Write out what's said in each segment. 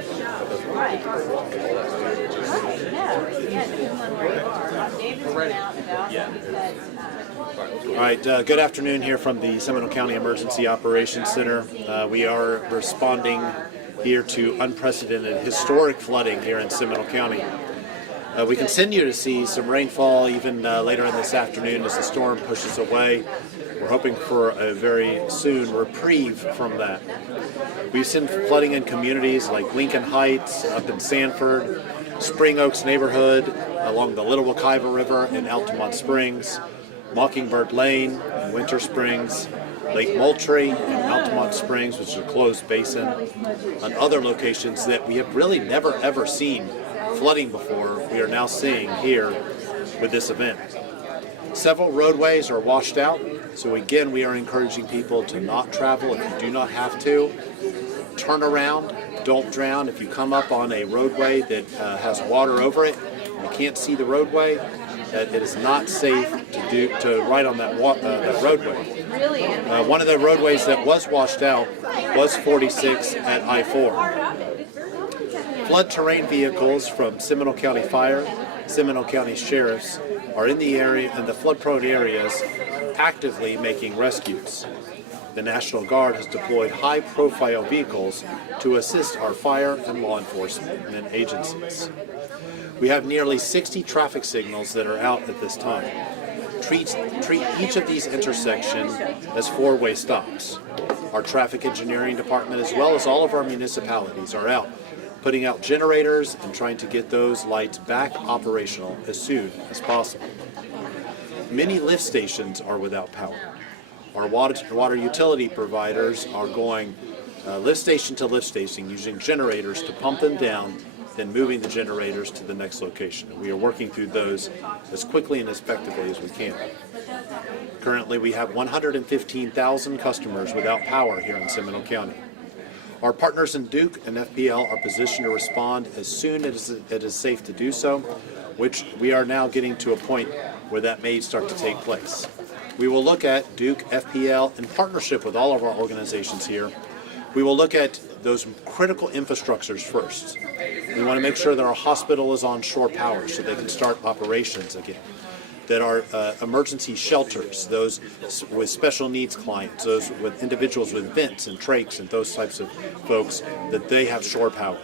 Right. No, yeah, depends on where you are. David's been out and about, he said, All right, good afternoon here from the Seminole County Emergency Operations Center. We are responding here to unprecedented historic flooding here in Seminole County. We continue to see some rainfall even later in this afternoon as the storm pushes away. We're hoping for a very soon reprieve from that. We've seen flooding in communities like Lincoln Heights, up in Sanford, Spring Oaks neighborhood, along the Little Wekiva River in Altamont Springs, Mockingbird Lane in Winter Springs, Lake Moultrie in Altamont Springs, which is a closed basin, and other locations that we have really never ever seen flooding before. We are now seeing here with this event. Several roadways are washed out, so again we are encouraging people to not travel if you do not have to. Turn around, don't drown. If you come up on a roadway that has water over it, and you can't see the roadway, that it is not safe to ride on that roadway. One of the roadways that was washed out was 46 at I-4. Flood terrain vehicles from Seminole County Fire, Seminole County Sheriffs are in the area, in the flood-prone areas, actively making rescues. The National Guard has deployed high-profile vehicles to assist our fire and law enforcement agencies. We have nearly 60 traffic signals that are out at this time. Treat each of these intersections as four-way stops. Our traffic engineering department, as well as all of our municipalities, are out putting out generators and trying to get those lights back operational as soon as possible. Many lift stations are without power. Our water utility providers are going lift station to lift station using generators to pump them down, then moving the generators to the next location. And we are working through those as quickly and as effectively as we can. Currently, we have 115,000 customers without power here in Seminole County. Our partners in Duke and FPL are positioned to respond as soon as it is safe to do so, which we are now getting to a point where that may start to take place. We will look at Duke, FPL, in partnership with all of our organizations here. We will look at those critical infrastructures first. We want to make sure that our hospital is on shore power so they can start operations again. That our emergency shelters, those with special needs clients, those with individuals with vents and trachs and those types of folks, that they have shore power.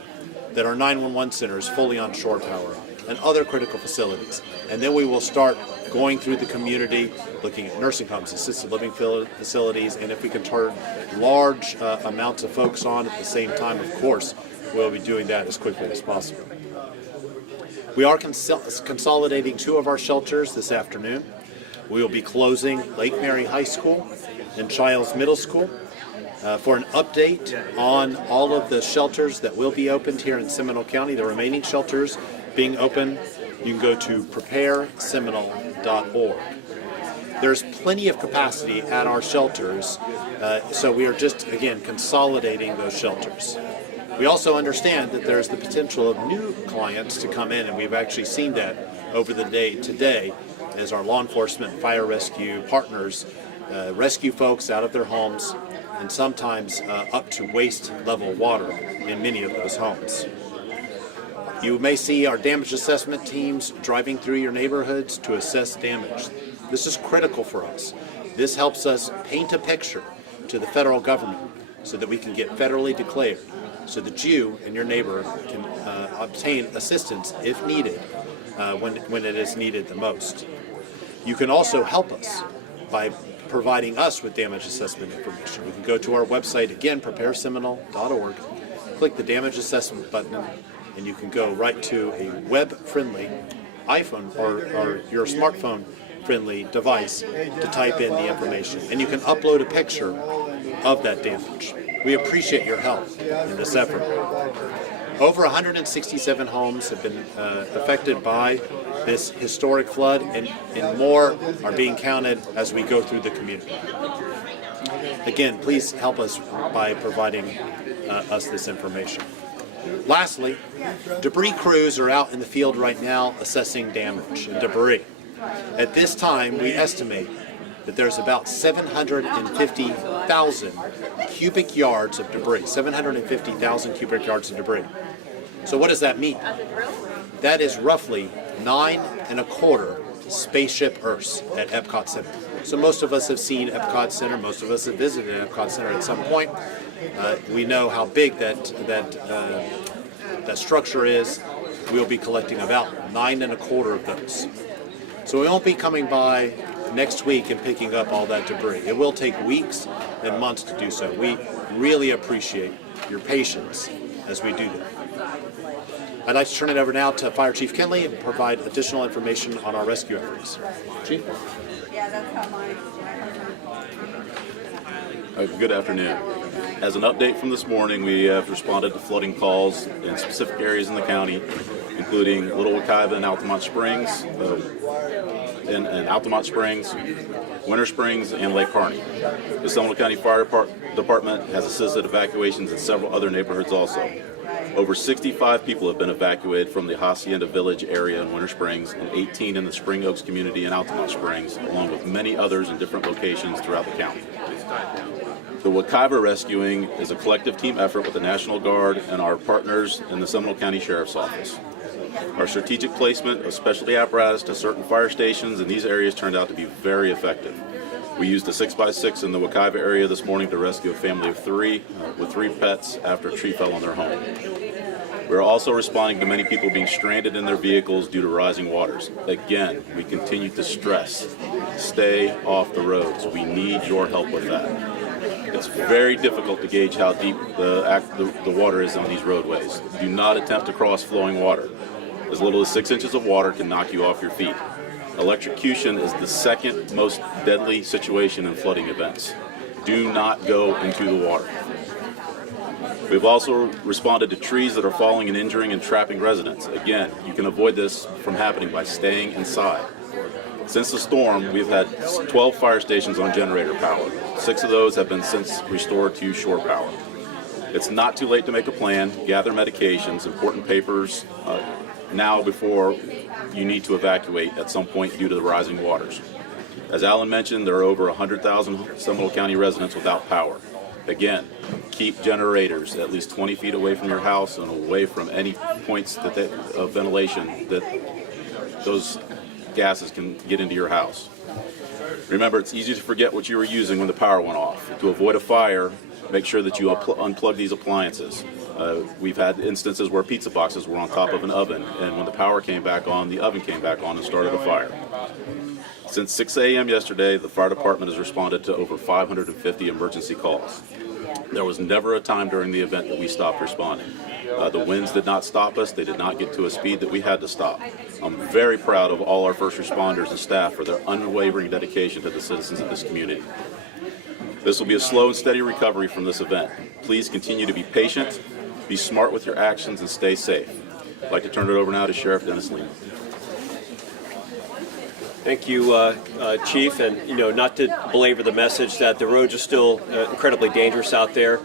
That our 911 center is fully on shore power and other critical facilities. And then we will start going through the community, looking at nursing homes, assisted living facilities, and if we can turn large amounts of folks on at the same time, of course, we'll be doing that as quickly as possible. We are consolidating two of our shelters this afternoon. We will be closing Lake Mary High School and Childs Middle School. For an update on all of the shelters that will be opened here in Seminole County, the remaining shelters being open, you can go to prepareseminole.org. There's plenty of capacity at our shelters, so we are just, again, consolidating those shelters. We also understand that there's the potential of new clients to come in, and we've actually seen that over the day today as our law enforcement, fire rescue partners rescue folks out of their homes and sometimes up to waist level water in many of those homes. You may see our damage assessment teams driving through your neighborhoods to assess damage. This is critical for us. This helps us paint a picture to the federal government so that we can get federally declared, so that you and your neighbor can obtain assistance if needed when it is needed the most. You can also help us by providing us with damage assessment information. You can go to our website, again, prepareseminole.org, click the damage assessment button, and you can go right to a web-friendly iPhone or your smartphone-friendly device to type in the information. And you can upload a picture of that damage. We appreciate your help in this effort. Over 167 homes have been affected by this historic flood, and more are being counted as we go through the community. Again, please help us by providing us this information. Lastly, debris crews are out in the field right now assessing damage and debris. At this time, we estimate that there's about 750,000 cubic yards of debris, 750,000 cubic yards of debris. So what does that mean? That is roughly 9 1/4 spaceship Earths at Epcot Center. So most of us have seen Epcot Center. Most of us have visited Epcot Center at some point. We know how big that structure is. We'll be collecting about 9 1/4 of those. So we won't be coming by next week and picking up all that debris. It will take weeks and months to do so. We really appreciate your patience as we do that. I'd like to turn it over now to Fire Chief Kinley and provide additional information on our rescue efforts. Chief? Good afternoon. As an update from this morning, we have responded to flooding calls in specific areas in the county, including Little Wekiva and Altamont Springs, Winter Springs, and Lake Harney. The Seminole County Fire Department has assisted evacuations in several other neighborhoods also. Over 65 people have been evacuated from the Hacienda Village area in Winter Springs and 18 in the Spring Oaks community in Altamont Springs, along with many others in different locations throughout the county. The Wekiva rescuing is a collective team effort with the National Guard and our partners in the Seminole County Sheriff's Office. Our strategic placement of specialty apparatus to certain fire stations in these areas turned out to be very effective. We used a 6x6 in the Wekiva area this morning to rescue a family of 3 with 3 pets after a tree fell on their home. We're also responding to many people being stranded in their vehicles due to rising waters. Again, we continue to stress, stay off the roads. We need your help with that. It's very difficult to gauge how deep the water is on these roadways. Do not attempt to cross flowing water. As little as 6 inches of water can knock you off your feet. Electrocution is the second most deadly situation in flooding events. Do not go into the water. We've also responded to trees that are falling and injuring and trapping residents. Again, you can avoid this from happening by staying inside. Since the storm, we've had 12 fire stations on generator power. 6 of those have been since restored to shore power. It's not too late to make a plan, gather medications, important papers, now before you need to evacuate at some point due to the rising waters. As Alan mentioned, there are over 100,000 Seminole County residents without power. Again, keep generators at least 20 feet away from your house and away from any points of ventilation that those gases can get into your house. Remember, it's easy to forget what you were using when the power went off. To avoid a fire, make sure that you unplug these appliances. We've had instances where pizza boxes were on top of an oven, and when the power came back on, the oven came back on and started a fire. Since 6 a.m. yesterday, the fire department has responded to over 550 emergency calls. There was never a time during the event that we stopped responding. The winds did not stop us. They did not get to a speed that we had to stop. I'm very proud of all our first responders and staff for their unwavering dedication to the citizens of this community. This will be a slow and steady recovery from this event. Please continue to be patient, be smart with your actions, and stay safe. I'd like to turn it over now to Sheriff Dennis Lee. Thank you, Chief, and not to belabor the message that the roads are still incredibly dangerous out there.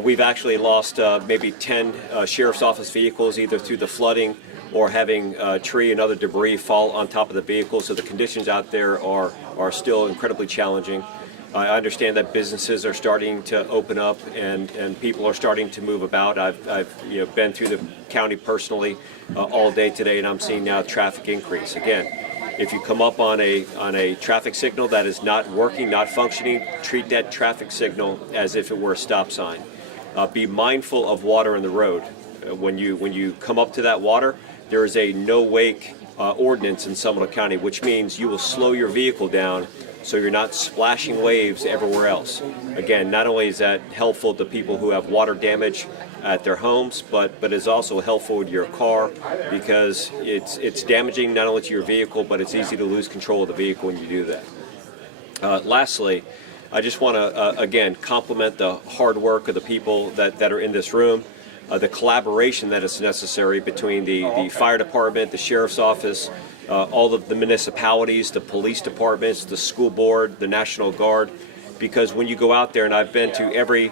We've actually lost maybe 10 Sheriff's Office vehicles either through the flooding or having tree and other debris fall on top of the vehicles, so the conditions out there are still incredibly challenging. I understand that businesses are starting to open up and people are starting to move about. I've been through the county personally all day today, and I'm seeing now traffic increase. Again, if you come up on a traffic signal that is not working, not functioning, treat that traffic signal as if it were a stop sign. Be mindful of water in the road. When you come up to that water, there is a no-wake ordinance in Seminole County, which means you will slow your vehicle down so you're not splashing waves everywhere else. Again, not only is that helpful to people who have water damage at their homes, but it's also helpful to your car because it's damaging not only to your vehicle, but it's easy to lose control of the vehicle when you do that. Lastly, I just want to, again, compliment the hard work of the people that are in this room, the collaboration that is necessary between the fire department, the sheriff's office, all of the municipalities, the police departments, the school board, the National Guard, because when you go out there, and I've been to every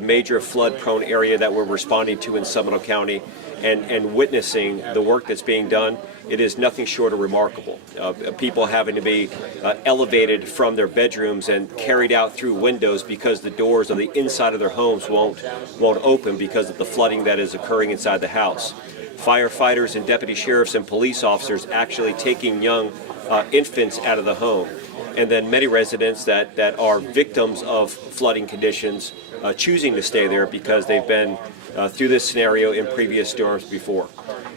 major flood-prone area that we're responding to in Seminole County, and witnessing the work that's being done, it is nothing short of remarkable. People having to be elevated from their bedrooms and carried out through windows because the doors on the inside of their homes won't open because of the flooding that is occurring inside the house. Firefighters and deputy sheriffs and police officers actually taking young infants out of the home. And then many residents that are victims of flooding conditions choosing to stay there because they've been through this scenario in previous storms before.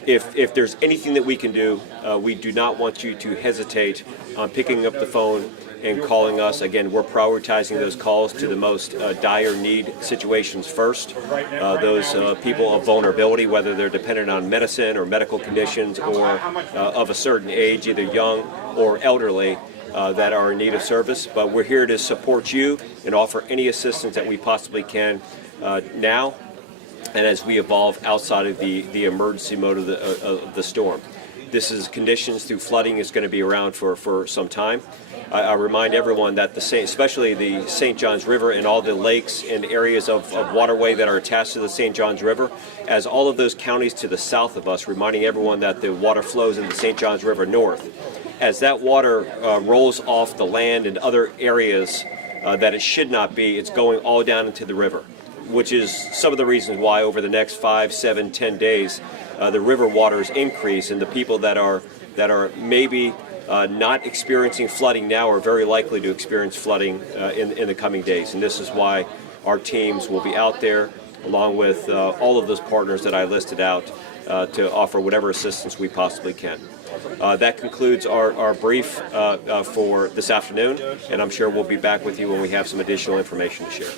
If there's anything that we can do, we do not want you to hesitate on picking up the phone and calling us. Again, we're prioritizing those calls to the most dire need situations first. Those people of vulnerability, whether they're dependent on medicine or medical conditions or of a certain age, either young or elderly, that are in need of service. But we're here to support you and offer any assistance that we possibly can now and as we evolve outside of the emergency mode of the storm. This is conditions through flooding is going to be around for some time. I remind everyone that especially the St. Johns River and all the lakes and areas of waterway that are attached to the St. Johns River, as all of those counties to the south of us, reminding everyone that the water flows in the St. Johns River north. As that water rolls off the land and other areas that it should not be, it's going all down into the river, which is some of the reasons why over the next 5, 7, 10 days the river waters increase, and the people that are maybe not experiencing flooding now are very likely to experience flooding in the coming days. And this is why our teams will be out there along with all of those partners that I listed out to offer whatever assistance we possibly can. That concludes our brief for this afternoon, and I'm sure we'll be back with you when we have some additional information to share.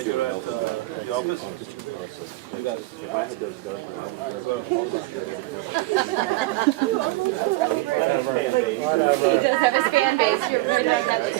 The office? He does have his fan base. You're right on that.